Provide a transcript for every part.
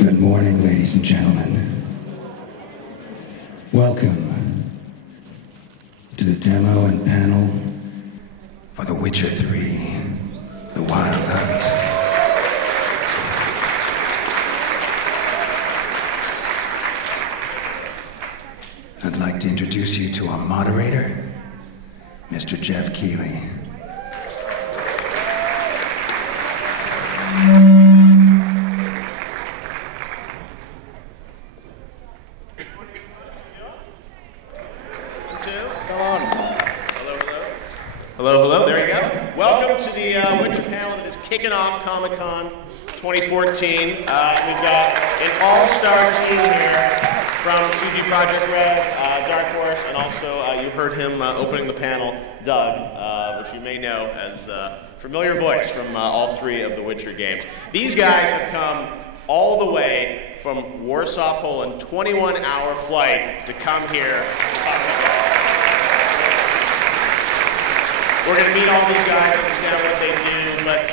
Good morning, ladies and gentlemen. Welcome to the demo and panel for The Witcher 3, The Wild Hunt. I'd like to introduce you to our moderator, Mr. Jeff Keighley. Hello, there you go. Welcome to the Witcher panel that is kicking off Comic-Con 2014. We've got an all-star team here from CD Projekt Red, Dark Horse, and also you heard him opening the panel, Doug, which you may know as a familiar voice from all three of the Witcher games. These guys have come all the way from Warsaw, Poland, 21-hour flight to come here and talk about it. We're going to meet all these guys, understand what they do, but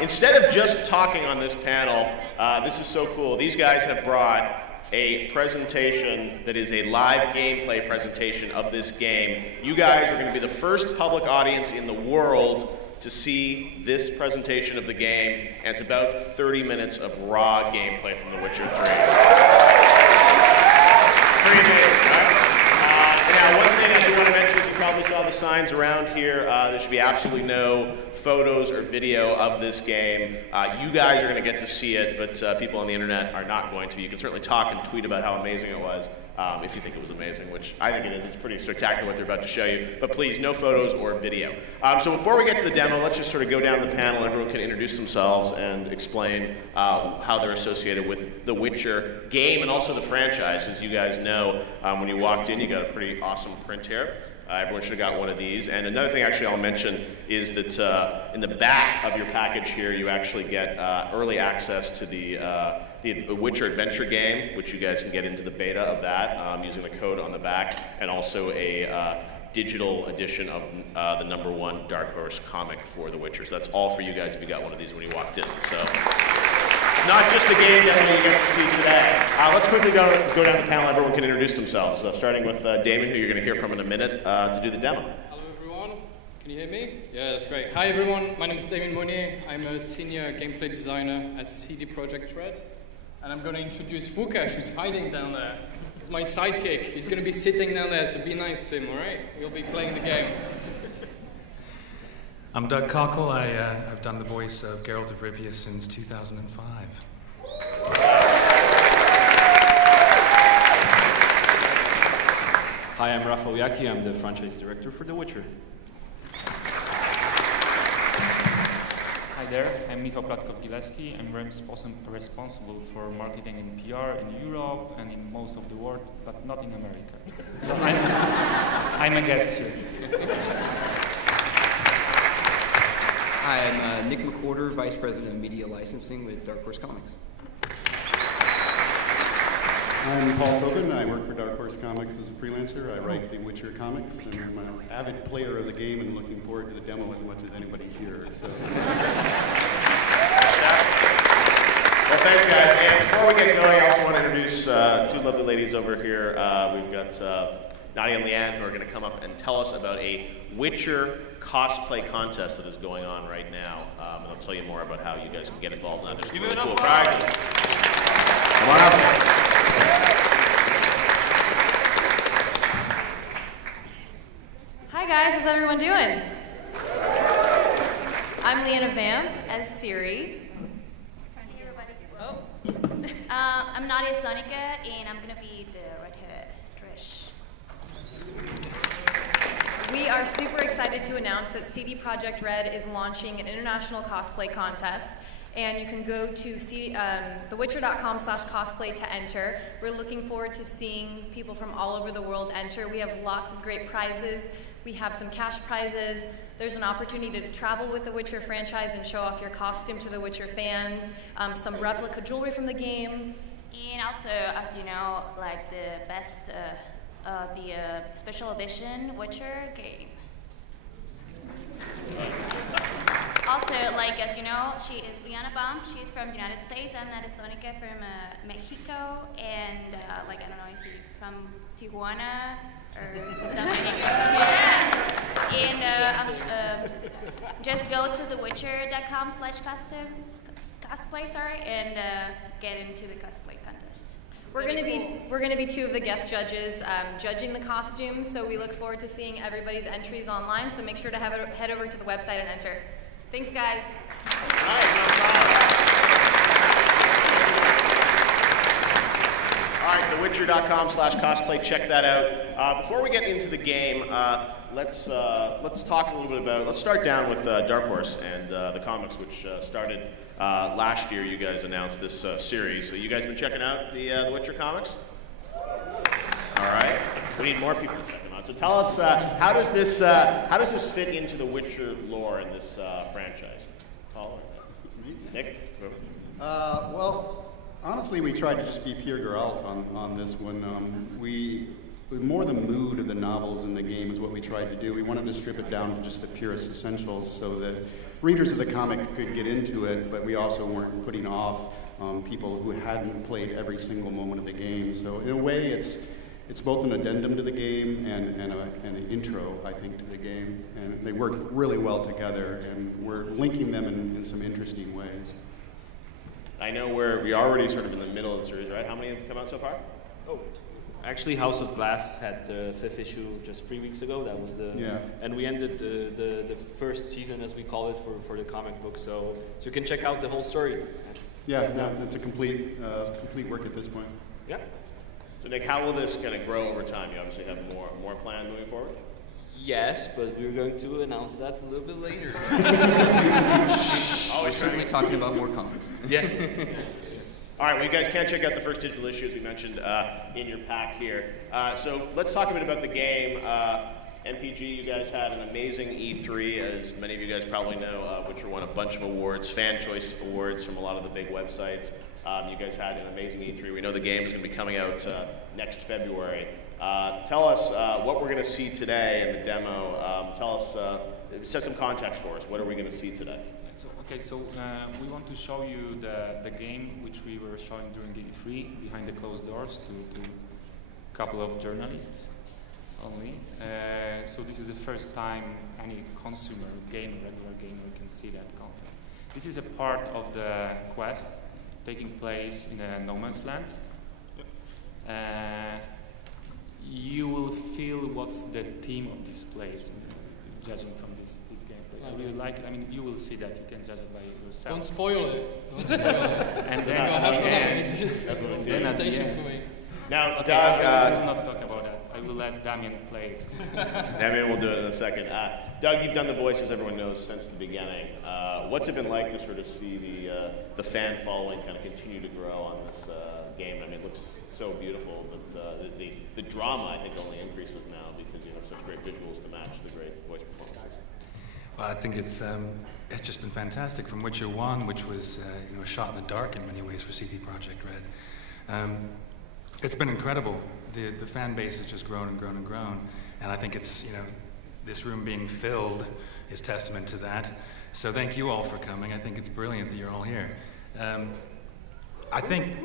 instead of just talking on this panel, this is so cool. These guys have brought a presentation that is a live gameplay presentation of this game. You guys are going to be the first public audience in the world to see this presentation of the game, and it's about 30 minutes of raw gameplay from The Witcher 3. Pretty amazing, right? Now, one thing I do want to mention is you probably saw the signs around here. There should be absolutely no photos or video of this game. You guys are going to get to see it, but people on the internet are not going to. You can certainly talk and tweet about how amazing it was if you think it was amazing, which I think it is. It's pretty spectacular what they're about to show you. But please, no photos or video. So before we get to the demo, let's just sort of go down the panel. Everyone can introduce themselves and explain how they're associated with the Witcher game and also the franchise. As you guys know, when you walked in, you got a pretty awesome print here. Everyone should have got one of these. And another thing actually I'll mention is that in the back of your package here, you actually get early access to the Witcher Adventure game, which you guys can get into the beta of that using the code on the back, and also a digital edition of the #1 Dark Horse comic for The Witcher. So that's all for you guys if you got one of these when you walked in. So not just a game demo you get to see today. Let's quickly go down the panel. Everyone can introduce themselves, starting with Damon, who you're going to hear from in a minute, to do the demo. Hello, everyone. Can you hear me? Yeah, that's great. Hi, everyone. My name is Damien Monnier. I'm a senior gameplay designer at CD Projekt Red. And I'm going to introduce Łukasz, who's hiding down there. He's my sidekick. He's going to be sitting down there, so be nice to him, all right? We'll be playing the game. I'm Doug Cockle. I've done the voice of Geralt of Rivia since 2005. Hi, I'm Rafał Jaki. I'm the franchise director for The Witcher. Hi there, I'm Michał Platkow-Gilewski. I'm responsible for marketing and PR in Europe and in most of the world, but not in America. So I'm a guest here. Hi, I'm Nick McWhorter, Vice President of Media Licensing with Dark Horse Comics. I'm Paul Tobin. I work for Dark Horse Comics as a freelancer. I write the Witcher comics, and I'm an avid player of the game and looking forward to the demo as much as anybody here. So. Well, thanks, guys. And before we get going, I also want to introduce two lovely ladies over here. We've got Nadia and Leanne, who are going to come up and tell us about a Witcher cosplay contest that is going on right now. And I'll tell you more about how you guys can get involved in that. There's really cool prizes. Come on up. Hi guys, how's everyone doing? I'm Leanna Vamp as Ciri. Oh. I'm Nadia Sonica, and I'm gonna be the red-haired Trish. We are super excited to announce that CD Projekt Red is launching an international cosplay contest. And you can go to thewitcher.com/cosplay to enter. We're looking forward to seeing people from all over the world enter. We have lots of great prizes. We have some cash prizes. There's an opportunity to travel with the Witcher franchise and show off your costume to the Witcher fans. Some replica jewelry from the game. And also, as you know, like the best, the special edition Witcher game. Also, like, as you know, she is Liana Baum. She's from the United States. I'm Nada Sonica from Mexico. And, like, I don't know if you're from Tijuana or something. Yeah. And just go to thewitcher.com/cosplay, and get into the cosplay contest. We're gonna be two of the guest judges judging the costumes. So we look forward to seeing everybody's entries online. So make sure to head over to the website and enter. Thanks, guys. All right, thewitcher.com/cosplay. Check that out. Before we get into the game, let's talk a little bit about. Let's start down with Dark Horse and the comics, which started last year. You guys announced this series. So you guys been checking out the Witcher comics? All right. We need more people to check them out. So tell us, how does this fit into the Witcher lore in this franchise? Paul, Nick. Well, honestly, we tried to just be pure Geralt on this one. More the mood of the novels in the game is what we tried to do. We wanted to strip it down to just the purest essentials so that readers of the comic could get into it, but we also weren't putting off people who hadn't played every single moment of the game. So in a way, it's both an addendum to the game and an intro, I think, to the game. And they work really well together, and we're linking them in some interesting ways. I know we're already sort of in the middle of the series, right? How many have come out so far? Oh, actually, House of Glass had the 5th issue just 3 weeks ago. That was and we ended the first season, as we call it, for the comic book. So you can check out the whole story. Yeah, it's a complete work at this point. Yeah. So Nick, how will this kind of grow over time? You obviously have more planned moving forward? Yes, but we're going to announce that a little bit later. We're certainly talking about more comics. Yes. All right, well, you guys can check out the first digital issue, as we mentioned, in your pack here. So let's talk a bit about the game. NPG, you guys had an amazing E3, as many of you guys probably know, Witcher won a bunch of awards, fan choice awards from a lot of the big websites. You guys had an amazing E3. We know the game is going to be coming out next February. Tell us what we're going to see today in the demo. Tell us, set some context for us. What are we going to see today? So we want to show you the game which we were showing during the E3 behind the closed doors to a couple of journalists only. So this is the first time any consumer gamer, regular gamer, can see that content. This is a part of the quest taking place in a no man's land. You will feel what's the theme of this place, judging from this gameplay. Will you like it? I mean, you will see that. You can judge it by yourself. Don't spoil it. Don't spoil it. And then it's just a presentation for me. Now, okay, Doug, I will not talk about that. I will let Damien play. Damien will do it in a second. Doug, you've done the voices, everyone knows, since the beginning. What's it been like to sort of see the fan following kind of continue to grow on this game? I mean, it looks so beautiful, but the drama, I think, only increases now because you have such great visuals to match the great voice performances. Well, I think it's just been fantastic. From Witcher 1, which was a shot in the dark in many ways for CD Projekt Red. It's been incredible. The fan base has just grown and grown and grown, and I think it's this room being filled is testament to that. So thank you all for coming. I think it's brilliant that you're all here. I think,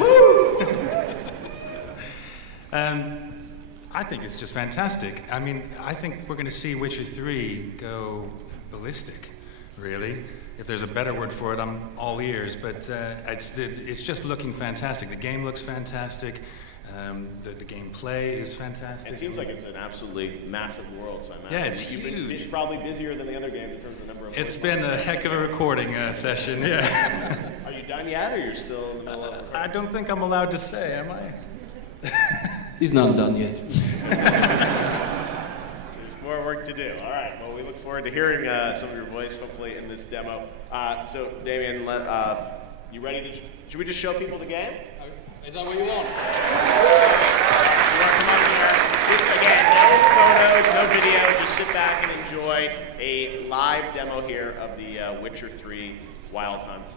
Woo! I think it's just fantastic. I mean, I think we're going to see Witcher 3 go ballistic, really. If there's a better word for it, I'm all ears, but it's just looking fantastic. The game looks fantastic. The gameplay is fantastic. It seems like it's an absolutely massive world, so I imagine. Yeah, it's huge. It's probably busier than the other games in terms of the number of... It's been a heck of a recording session, yeah. Are you done yet, or you're still in the middle of it? I don't think I'm allowed to say, am I? He's not done yet. There's more work to do. All right, well, we look forward to hearing some of your voice, hopefully, in this demo. So, Damien, you ready to... Should we just show people the game? Is that what you want? You want to come up here? Just, again, no photos, no video. Just sit back and enjoy a live demo here of the Witcher 3 Wild Hunt.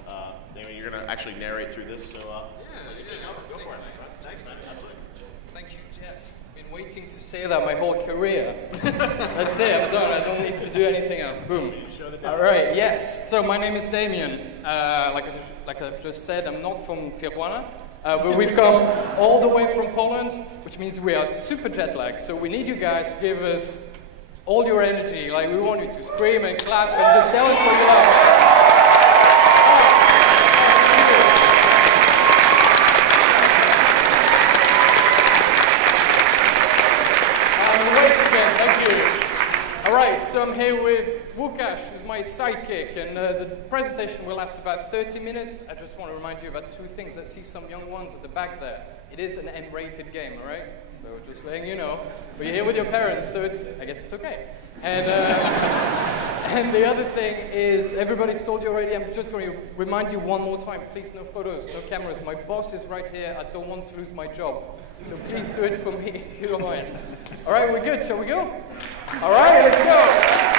Damien, you're going to actually narrate through this, so... Yeah, go for it. Thanks, man. Absolutely. Thank you, Jeff. been waiting to say that my whole career. That's it, I'm done. I don't need to do anything else. Boom. All right, yes. So my name is Damien. Like I've just said, I'm not from Tijuana, but we've come all the way from Poland, which means we are super jet lagged. So we need you guys to give us all your energy. Like, we want you to scream and clap and just tell us what you love. Alright, so I'm here with Łukasz, who's my sidekick, and the presentation will last about 30 minutes. I just want to remind you about two things. I see some young ones at the back there. It is an M-rated game, alright? So just letting you know. But you're here with your parents, so I guess it's okay. And, and the other thing is, everybody's told you already, I'm just going to remind you one more time. Please, no photos, no cameras. My boss is right here. I don't want to lose my job. So please do it for me, if you don't mind. All right, we're good. Shall we go? All right, let's go.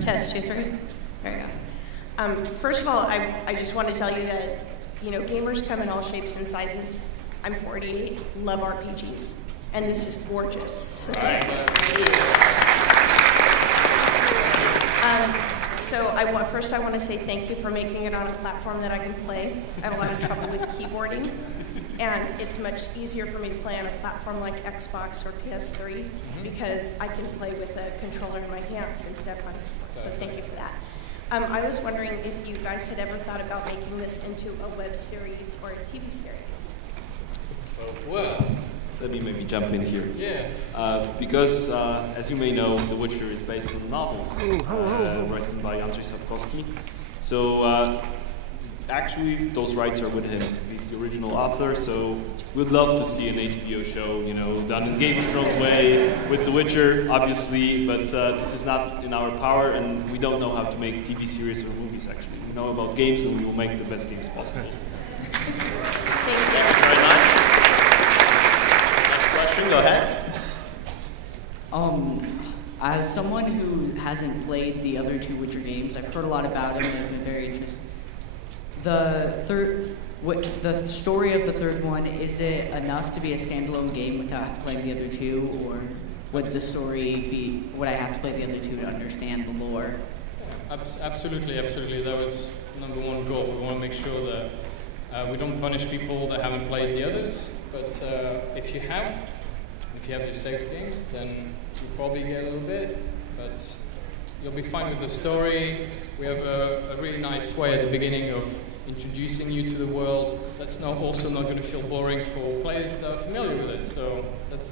Test 2, 3. There you go. First of all, I just want to tell you that, you know, gamers come in all shapes and sizes. I'm 48, love RPGs. and this is gorgeous. So first I want to say thank you for making it on a platform that I can play. I have a lot of trouble with keyboarding, and it's much easier for me to play on a platform like Xbox or PS3 because I can play with a controller in my hands instead of on a keyboard. So thank you for that. I was wondering if you guys had ever thought about making this into a web series or a TV series. Well, let me maybe jump in here. Yeah. Because, as you may know, The Witcher is based on novels written by Andrzej Sapkowski. So, actually, those rights are with him. He's the original author, so we'd love to see an HBO show, you know, done in Game of Thrones way with The Witcher, obviously, but this is not in our power, and we don't know how to make TV series or movies, actually. We know about games, and we will make the best games possible. Thank you very much. Next question, go ahead. As someone who hasn't played the other two Witcher games, I've heard a lot about them and I've been very interested. The story of the third one, is it enough to be a standalone game without playing the other two, or would the story be, would I have to play the other two to understand the lore? Absolutely, absolutely. That was number one goal. We want to make sure that we don't punish people that haven't played the others, but if you have your saved games, then you probably get a little bit, but you'll be fine with the story. We have a really nice way at the beginning of introducing you to the world. That's also not going to feel boring for players that are familiar with it. So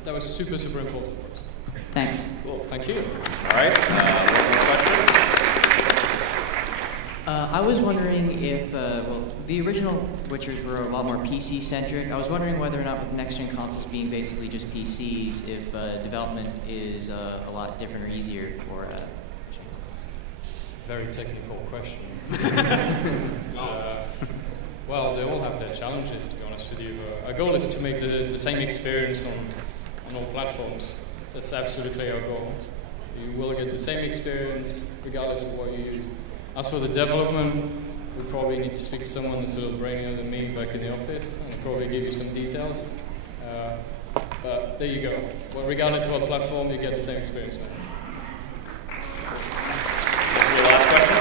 that was super, super important for us. Thanks. Cool. Thank you. All right. One more question. I was wondering if, the original Witchers were a lot more PC-centric. I was wondering whether or not with next-gen consoles being basically just PCs, if development is a lot different or easier for It's a very technical question. Well, they all have their challenges, to be honest with you. Our goal is to make the same experience on all platforms. That's absolutely our goal. You will get the same experience regardless of what you use. As for the development, we probably need to speak to someone that's a little brainier than me back in the office, and I'll probably give you some details. But there you go. Well, regardless of what platform, you get the same experience. Last question.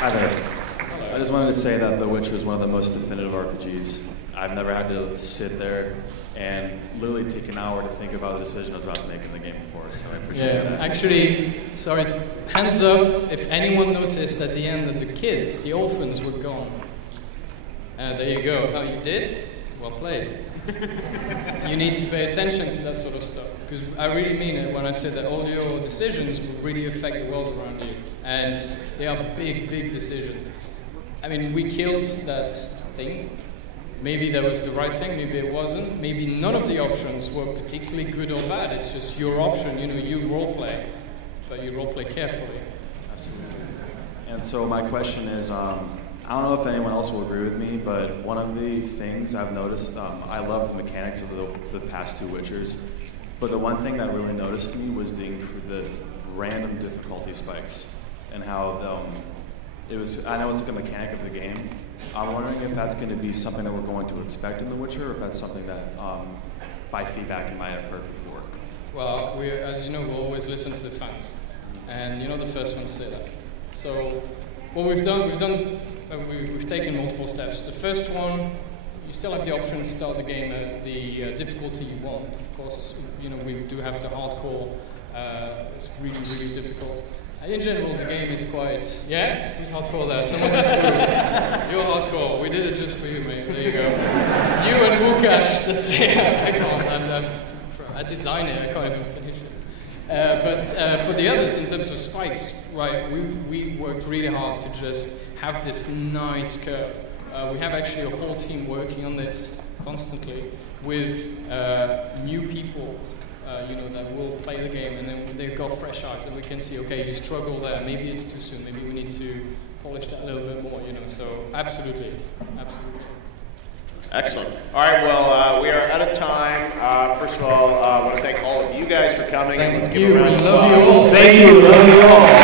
Hi there. Hello. I just wanted to say that The Witcher is one of the most definitive RPGs. I've never had to sit there and literally take an hour to think about the decision I was about to make in the game before, so I appreciate that. Actually, sorry, hands up if anyone noticed at the end that the kids, the orphans, were gone. There you go. Oh, you did? Well played. You need to pay attention to that sort of stuff, because I really mean it when I say that all your decisions will really affect the world around you, and they are big, big decisions. I mean, we killed that thing. Maybe that was the right thing, maybe it wasn't. Maybe none of the options were particularly good or bad. It's just your option, you know, you roleplay, but you roleplay carefully. Absolutely. And so my question is, I don't know if anyone else will agree with me, but one of the things I've noticed, I love the mechanics of the past two Witchers, but the one thing that really noticed to me was the random difficulty spikes, and how it was, I know it's like a mechanic of the game. I'm wondering if that's going to be something that we're going to expect in The Witcher, or if that's something that, by feedback, you might have heard before. Well, as you know, we always listen to the fans, and you're not the first one to say that. So, what we've taken multiple steps. The first one, you still have the option to start the game at the difficulty you want. Of course, you know, we do have the hardcore. It's really, really difficult. In general, the game is quite... Yeah? Who's hardcore there? Someone just threw. You're hardcore. We did it just for you, mate. There you go. You and Łukasz. That's... Yeah, I can't. I design it. I can't even finish it. But for the others, in terms of spikes, right, we worked really hard to just have this nice curve. We have actually a whole team working on this constantly with new people. You know, that will play the game, and then they've got fresh eyes, and we can see, okay, you struggle there, maybe it's too soon, maybe we need to polish that a little bit more, you know, so absolutely. Excellent. All right, well, we are out of time. First of all, I want to thank all of you guys for coming. Thank and let's you. give a round of We love applause. you all. Thank you. Love you all.